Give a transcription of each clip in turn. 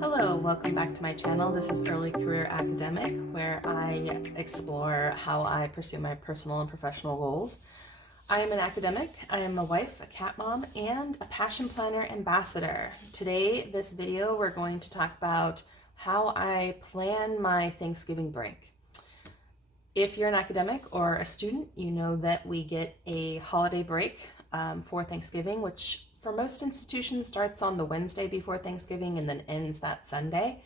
Hello, welcome back to my channel. This is Early Career Academic, where I explore how I pursue my personal and professional goals. I am an academic, I am a wife, a cat mom, and a passion planner ambassador. Today, this video, we're going to talk about how I plan my Thanksgiving break. If you're an academic or a student, you know that we get a holiday break for Thanksgiving, which for most institutions starts on the Wednesday before Thanksgiving and then ends that Sunday.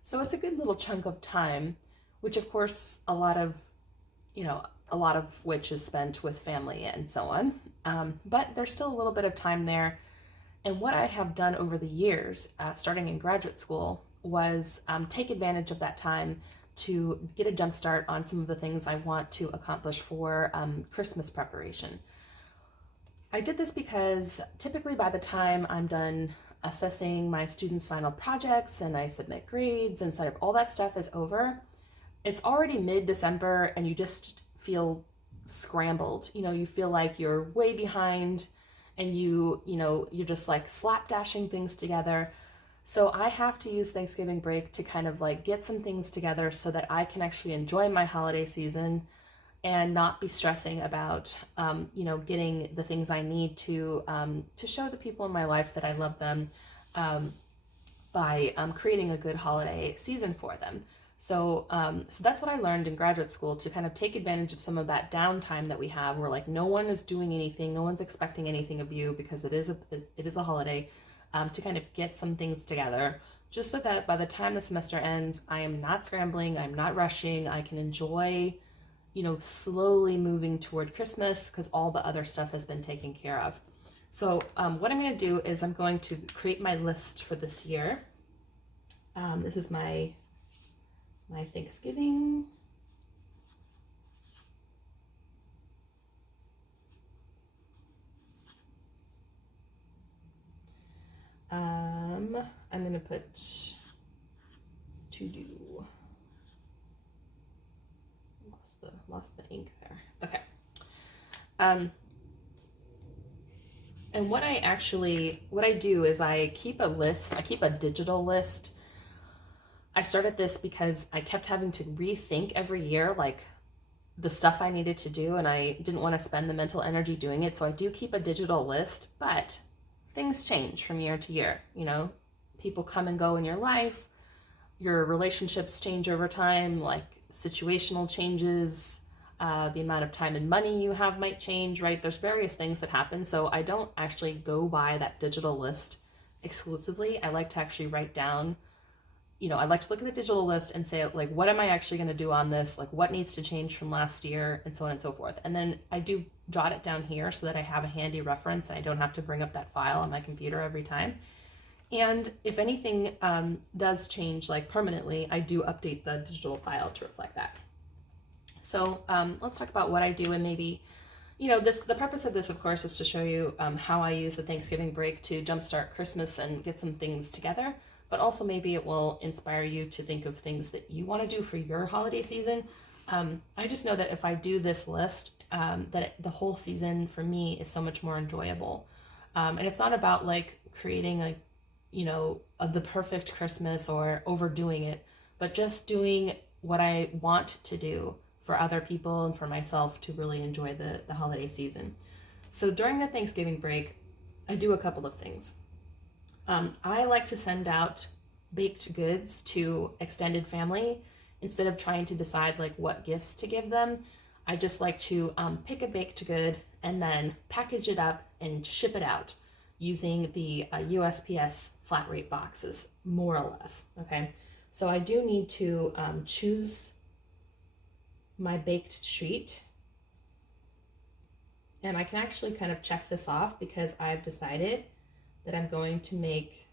So it's a good little chunk of time, which of course a lot of which is spent with family and so on. But there's still a little bit of time there. And what I have done over the years, starting in graduate school, was take advantage of that time to get a jump start on some of the things I want to accomplish for Christmas preparation. I did this because typically by the time I'm done assessing my students' final projects and I submit grades and sort of all that stuff is over, it's already mid-December and you just feel scrambled. You feel like you're way behind and you're just like slapdashing things together. So I have to use Thanksgiving break to kind of like get some things together so that I can actually enjoy my holiday season and not be stressing about, getting the things I need to show the people in my life that I love them by creating a good holiday season for them. So that's what I learned in graduate school, to kind of take advantage of some of that downtime that we have, where like no one is doing anything, no one's expecting anything of you because it is a holiday, to kind of get some things together, just so that by the time the semester ends, I am not scrambling, I'm not rushing, I can enjoy slowly moving toward Christmas because all the other stuff has been taken care of. So what I'm going to do is I'm going to create my list for this year. This is my Thanksgiving. I'm going to put to do. Lost the ink there. Okay. And what I do is I keep a list. I keep a digital list. I started this because I kept having to rethink every year, like the stuff I needed to do, and I didn't want to spend the mental energy doing it. So I do keep a digital list, but things change from year to year. People come and go in your life. Your relationships change over time, like situational changes. The amount of time and money you have might change, right? There's various things that happen. So I don't actually go by that digital list exclusively. I like to actually write down, I like to look at the digital list and say, like, what am I actually going to do on this? Like, what needs to change from last year, and so on and so forth. And then I do jot it down here so that I have a handy reference and I don't have to bring up that file on my computer every time. And if anything does change, like permanently, I do update the digital file to reflect that. So let's talk about what I do, and maybe, the purpose of this, of course, is to show you how I use the Thanksgiving break to jumpstart Christmas and get some things together, but also maybe it will inspire you to think of things that you want to do for your holiday season. I just know that if I do this list, that the whole season for me is so much more enjoyable. And it's not about like creating the perfect Christmas or overdoing it, but just doing what I want to do for other people and for myself to really enjoy the holiday season. So during the Thanksgiving break, I do a couple of things. I like to send out baked goods to extended family instead of trying to decide like what gifts to give them. I just like to pick a baked good and then package it up and ship it out using the USPS flat rate boxes, more or less. Okay, so I do need to choose my baked treat, and I can actually kind of check this off because I've decided that I'm going to make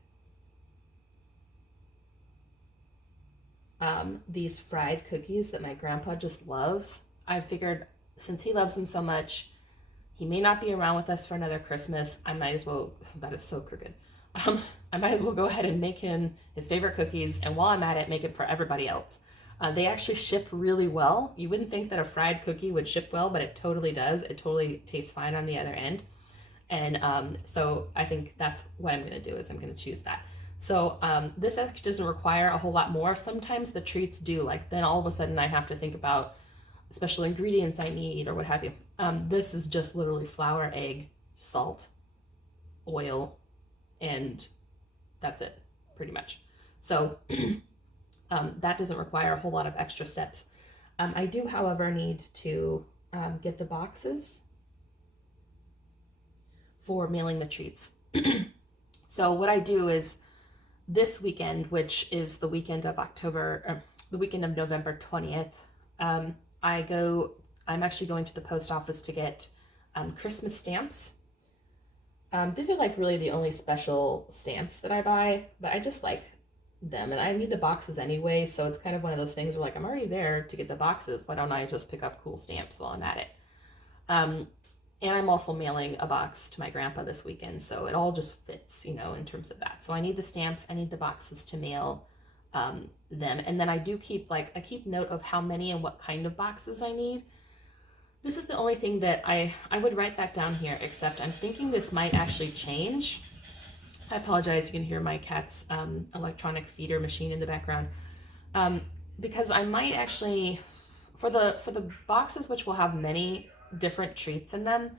these fried cookies that my grandpa just loves. I figured since he loves them so much, he may not be around with us for another Christmas. I might as well, that is so crooked. I might as well go ahead and make him his favorite cookies, and while I'm at it, make it for everybody else. They actually ship really well. You wouldn't think that a fried cookie would ship well, but it totally does. It totally tastes fine on the other end. And so I think that's what I'm going to do is I'm going to choose that. So this actually doesn't require a whole lot more. Sometimes the treats do, like then all of a sudden I have to think about special ingredients I need or what have you. This is just literally flour, egg, salt, oil, and that's it pretty much. So that doesn't require a whole lot of extra steps. I do, however, need to get the boxes for mailing the treats. So what I do is this weekend, which is the weekend of the weekend of November 20th, I'm actually going to the post office to get Christmas stamps. These are like really the only special stamps that I buy, but I just like them and I need the boxes anyway. So it's kind of one of those things where like, I'm already there to get the boxes. Why don't I just pick up cool stamps while I'm at it? And I'm also mailing a box to my grandpa this weekend. So it all just fits, in terms of that. So I need the stamps, I need the boxes to mail them. And then I do keep note of how many and what kind of boxes I need. This is the only thing that I would write that down here, except I'm thinking this might actually change. I apologize, you can hear my cat's electronic feeder machine in the background. Because I might actually, for the boxes which will have many different treats in them,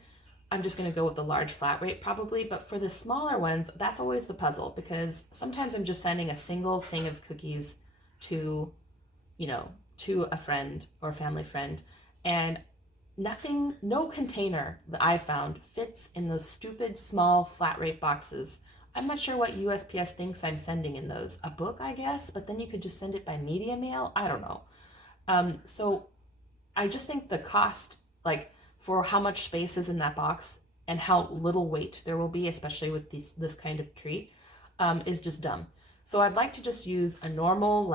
I'm just going to go with the large flat rate probably. But for the smaller ones, that's always the puzzle, because sometimes I'm just sending a single thing of cookies to a friend or a family friend, and no container that I found fits in those stupid small flat rate boxes. I'm not sure what USPS thinks I'm sending in those. A book, I guess, but then you could just send it by media mail. I don't know. So I just think the cost, like for how much space is in that box and how little weight there will be, especially with this kind of treat, is just dumb. So I'd like to just use a normal,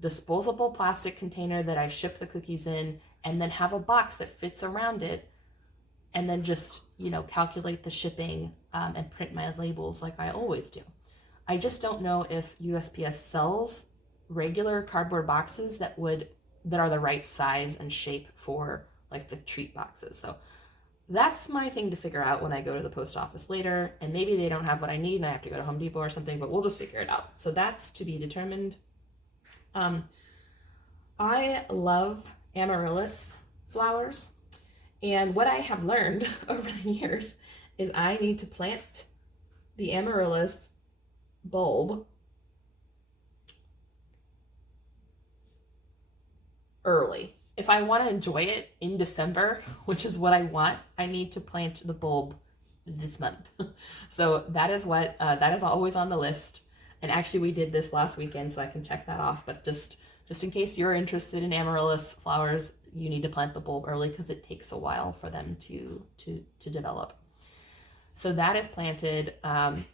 disposable plastic container that I ship the cookies in, and then have a box that fits around it, and then just, calculate the shipping and print my labels like I always do. I just don't know if USPS sells regular cardboard boxes that are the right size and shape for like the treat boxes. So that's my thing to figure out when I go to the post office later, and maybe they don't have what I need and I have to go to Home Depot or something, but we'll just figure it out. So that's to be determined. I love amaryllis flowers, and what I have learned over the years is I need to plant the amaryllis bulb early. If I want to enjoy it in December, which is what I want, I need to plant the bulb this month. So that is always on the list. And actually we did this last weekend, so I can check that off. But just in case you're interested in amaryllis flowers, you need to plant the bulb early because it takes a while for them to develop. So that is planted. And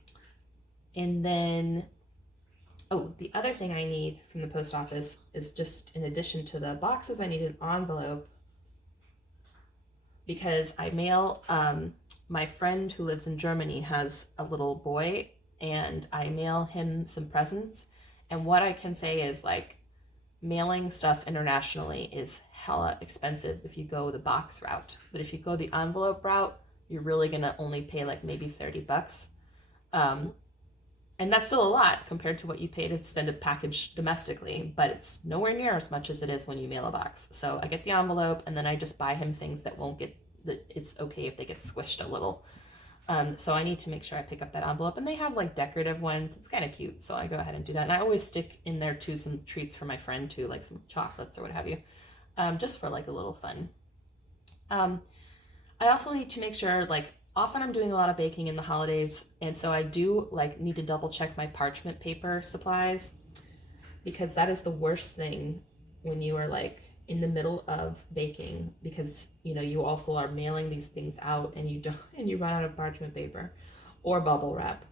then, the other thing I need from the post office is, just in addition to the boxes, I need an envelope, because I mail, my friend who lives in Germany has a little boy, and I mail him some presents. And what I can say is, like, mailing stuff internationally is hella expensive if you go the box route. But if you go the envelope route, you're really gonna only pay like maybe $30. And that's still a lot compared to what you pay to send a package domestically, but it's nowhere near as much as it is when you mail a box. So I get the envelope, and then I just buy him things that it's okay if they get squished a little. So I need to make sure I pick up that envelope, and they have like decorative ones. It's kind of cute, so I go ahead and do that. And I always stick in there too some treats for my friend too, like some chocolates or what have you, just for like a little fun. I also need to make sure, like, often I'm doing a lot of baking in the holidays, and so I do like need to double check my parchment paper supplies, because that is the worst thing when you are like in the middle of baking, because you also are mailing these things out and you run out of parchment paper or bubble wrap.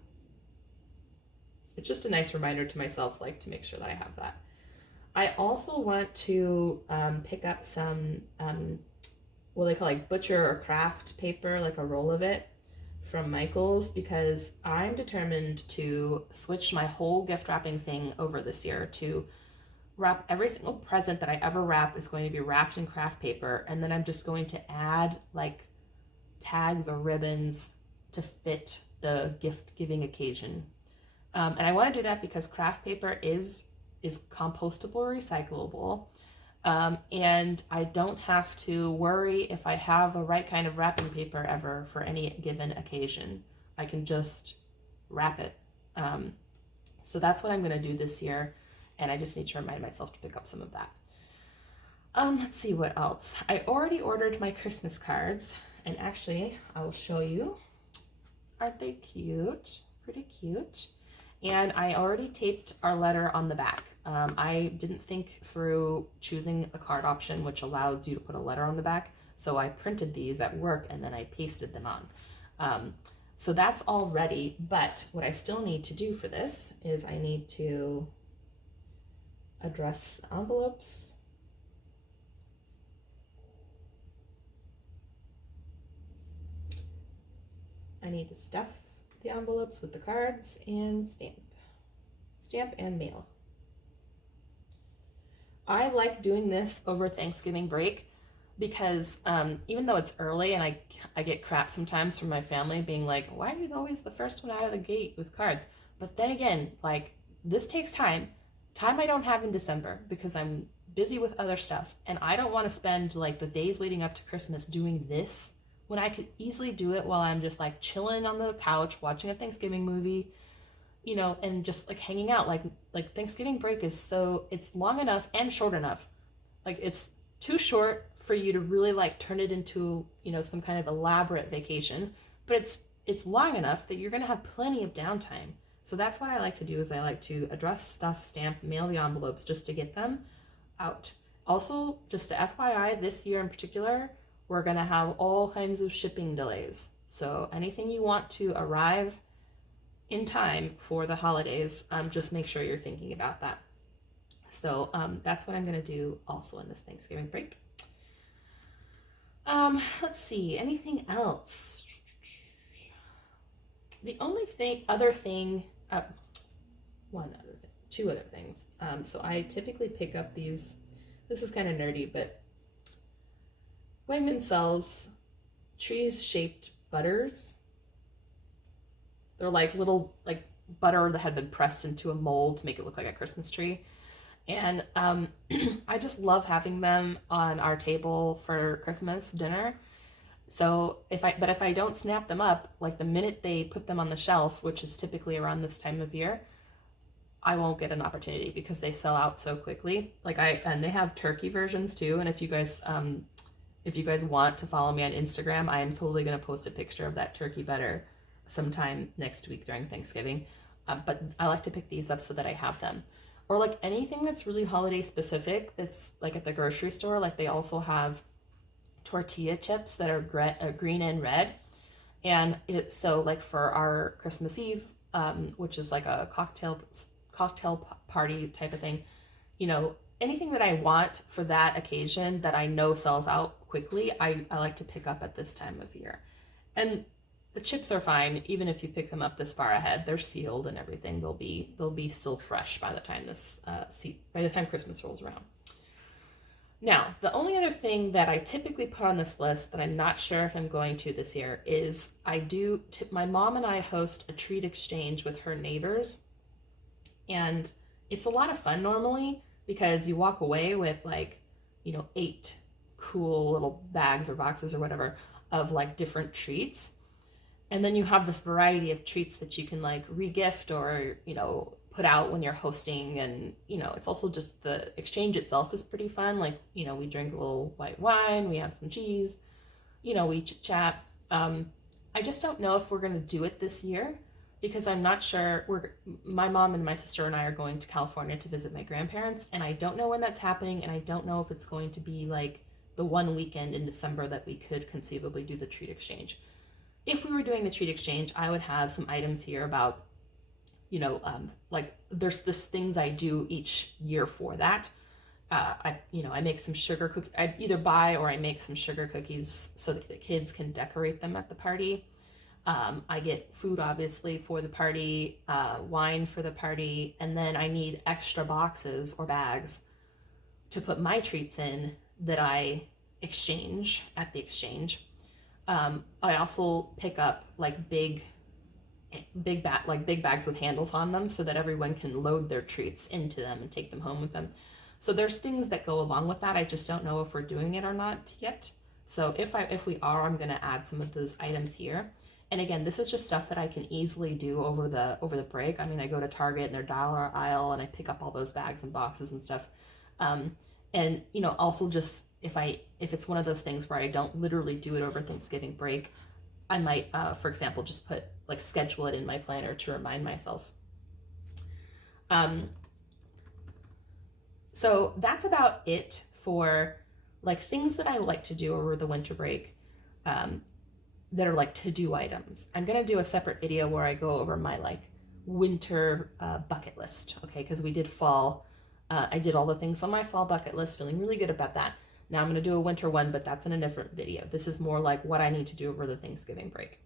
It's just a nice reminder to myself, like, to make sure that I have that. I also want to pick up some what they call like butcher or craft paper, like a roll of it from Michael's, because I'm determined to switch my whole gift wrapping thing over this year to wrap every single present that I ever wrap is going to be wrapped in craft paper, and then I'm just going to add like tags or ribbons to fit the gift giving occasion. And I want to do that because craft paper is compostable or recyclable. And I don't have to worry if I have the right kind of wrapping paper ever for any given occasion. I can just wrap it. So that's what I'm going to do this year. And I just need to remind myself to pick up some of that. Let's see what else. I already ordered my Christmas cards. And actually, I will show you. Aren't they cute? Pretty cute. And I already taped our letter on the back. I didn't think through choosing a card option which allows you to put a letter on the back, so I printed these at work and then I pasted them on. So that's all ready, but what I still need to do for this is I need to address the envelopes. I need to stuff the envelopes with the cards and stamp and mail. I like doing this over Thanksgiving break because even though it's early and I get crap sometimes from my family being like, why are you always the first one out of the gate with cards? But then again, like, this takes time I don't have in December because I'm busy with other stuff, and I don't want to spend like the days leading up to Christmas doing this when I could easily do it while I'm just like chilling on the couch watching a Thanksgiving movie, you know, and just like hanging out. Like Thanksgiving break is it's long enough and short enough. Like, it's too short for you to really like turn it into, you know, some kind of elaborate vacation, but it's long enough that you're going to have plenty of downtime. So that's what I like to do, is I like to address, stuff, stamp, mail the envelopes just to get them out. Also, just to FYI, this year in particular, we're going to have all kinds of shipping delays. So anything you want to arrive in time for the holidays, just make sure you're thinking about that. So that's what I'm going to do also in this Thanksgiving break. Let's see, anything else? The only two other things. So I typically pick up these, this is kind of nerdy, but Wegman sells tree-shaped butters. They're like little like butter that had been pressed into a mold to make it look like a Christmas tree. And I just love having them on our table for Christmas dinner. So if I don't snap them up, like the minute they put them on the shelf, which is typically around this time of year, I won't get an opportunity because they sell out so quickly. And they have turkey versions too. And if you guys want to follow me on Instagram, I am totally going to post a picture of that turkey butter sometime next week during Thanksgiving. But I like to pick these up so that I have them. Or like anything that's really holiday specific that's like at the grocery store. Like they also have tortilla chips that are green and red. And it's so like for our Christmas Eve, which is like a cocktail party type of thing, you know, anything that I want for that occasion that I know sells out quickly, I like to pick up at this time of year. And the chips are fine, even if you pick them up this far ahead. They're sealed and everything. They'll be still fresh by the time Christmas rolls around. Now, the only other thing that I typically put on this list that I'm not sure if I'm going to this year is my mom and I host a treat exchange with her neighbors. And it's a lot of fun normally because you walk away with 8 cool little bags or boxes or whatever of like different treats. And then you have this variety of treats that you can like re-gift or, you know, put out when you're hosting. And, you know, it's also just the exchange itself is pretty fun. Like, you know, we drink a little white wine, we have some cheese, you know, we chit chat. I just don't know if we're going to do it this year because I'm not sure. My mom and my sister and I are going to California to visit my grandparents, and I don't know when that's happening. And I don't know if it's going to be like the one weekend in December that we could conceivably do the treat exchange. If we were doing the treat exchange, I would have some items here about, you know, like there's this things I do each year for that. I make some sugar cookies. I either buy or I make some sugar cookies so that the kids can decorate them at the party. I get food, obviously, for the party, wine for the party, and then I need extra boxes or bags to put my treats in that I exchange at the exchange. I also pick up like big bags with handles on them so that everyone can load their treats into them and take them home with them. So there's things that go along with that. I just don't know if we're doing it or not yet. So if we are, I'm going to add some of those items here. And again, this is just stuff that I can easily do over the break. I mean, I go to Target in their dollar aisle and I pick up all those bags and boxes and stuff. And you know, also just if it's one of those things where I don't literally do it over Thanksgiving break, I might, for example, just schedule it in my planner to remind myself. So that's about it for like things that I like to do over the winter break, that are like to-do items. I'm gonna do a separate video where I go over my like winter bucket list, okay? Because we did fall. I did all the things on my fall bucket list, feeling really good about that. Now I'm gonna do a winter one, but that's in a different video. This is more like what I need to do over the Thanksgiving break.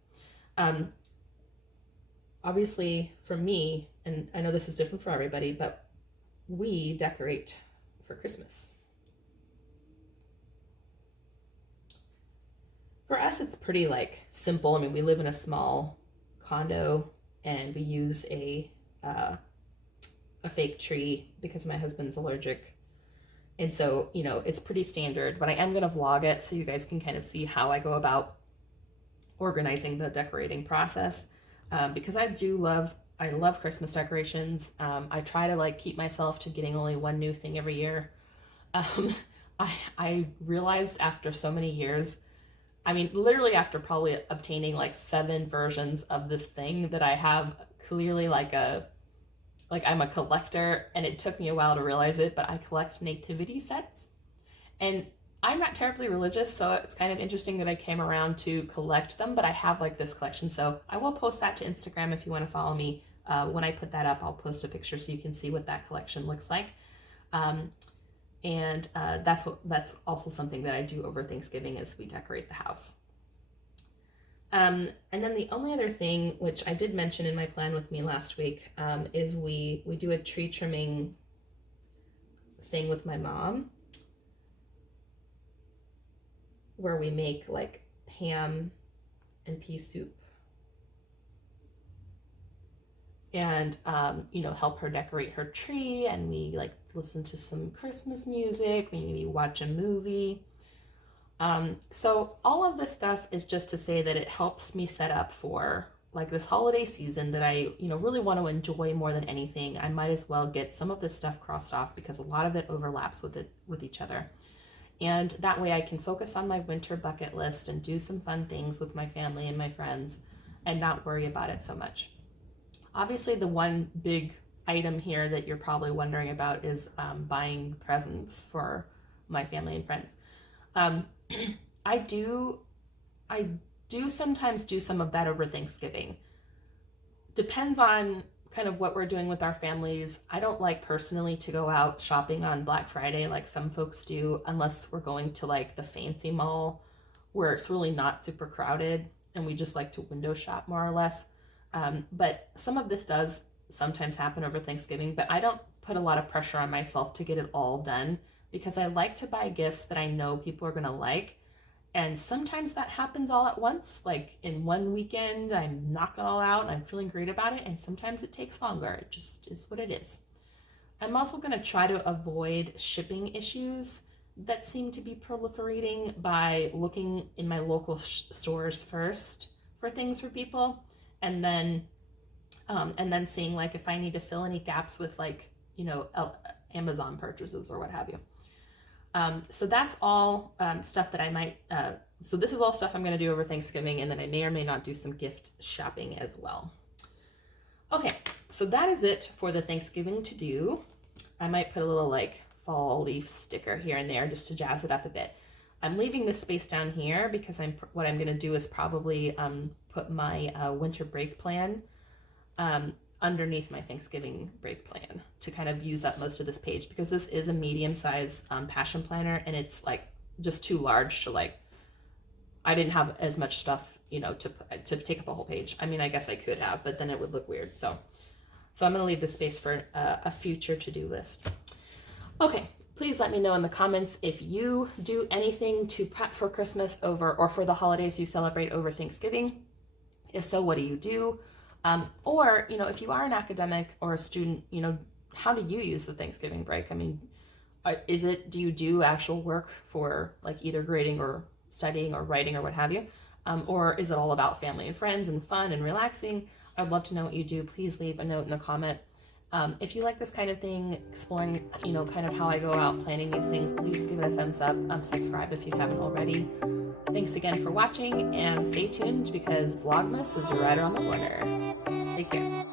Obviously for me, and I know this is different for everybody, but we decorate for Christmas. For us, it's pretty like simple. I mean, we live in a small condo and we use a fake tree because my husband's allergic. And so, you know, it's pretty standard, but I am going to vlog it so you guys can kind of see how I go about organizing the decorating process. Because I love Christmas decorations. I try to like keep myself to getting only one new thing every year. I realized after so many years, I mean, literally after probably obtaining like 7 versions of this thing, that I have clearly like I'm a collector, and it took me a while to realize it, but I collect nativity sets. And I'm not terribly religious, so it's kind of interesting that I came around to collect them, but I have like this collection. So I will post that to Instagram if you want to follow me. When I put that up, I'll post a picture so you can see what that collection looks like. And that's also something that I do over Thanksgiving, is we decorate the house. And then the only other thing, which I did mention in my plan with me last week, is we do a tree trimming thing with my mom, where we make like ham and pea soup and you know, help her decorate her tree, and we like listen to some Christmas music, we maybe watch a movie. So all of this stuff is just to say that it helps me set up for like this holiday season that I, you know, really want to enjoy more than anything. I might as well get some of this stuff crossed off because a lot of it overlaps with each other. And that way I can focus on my winter bucket list and do some fun things with my family and my friends and not worry about it so much. Obviously, the one big item here that you're probably wondering about is buying presents for my family and friends. I do sometimes do some of that over Thanksgiving. Depends on kind of what we're doing with our families. I don't like personally to go out shopping on Black Friday like some folks do, unless we're going to like the fancy mall where it's really not super crowded and we just like to window shop more or less. But some of this does sometimes happen over Thanksgiving, but I don't put a lot of pressure on myself to get it all done because I like to buy gifts that I know people are going to like. And sometimes that happens all at once, like in one weekend, I knock it all out and I'm feeling great about it. And sometimes it takes longer. It just is what it is. I'm also going to try to avoid shipping issues that seem to be proliferating by looking in my local stores first for things for people. And then seeing like if I need to fill any gaps with like, you know, Amazon purchases or what have you. So that's all stuff that I might, so this is all stuff I'm going to do over Thanksgiving, and then I may or may not do some gift shopping as well. Okay, so that is it for the Thanksgiving to do. I might put a little like fall leaf sticker here and there just to jazz it up a bit. I'm leaving this space down here because what I'm going to do is probably put my winter break plan underneath my Thanksgiving break plan to kind of use up most of this page, because this is a medium-sized passion planner and it's like just too large to like, I didn't have as much stuff, you know, to take up a whole page. I mean, I guess I could have, but then it would look weird. So I'm going to leave this space for a future to-do list. Okay, Please let me know in the comments if you do anything to prep for Christmas or for the holidays you celebrate over Thanksgiving. If so, what do you do? Or, if you are an academic or a student, how do you use the Thanksgiving break? I mean, do you do actual work for like either grading or studying or writing or what have you? Or is it all about family and friends and fun and relaxing? I'd love to know what you do. Please leave a note in the comment. If you like this kind of thing, exploring, kind of how I go out planning these things, please give it a thumbs up. Subscribe if you haven't already. Thanks again for watching, and stay tuned because Vlogmas is right around the corner. Take care.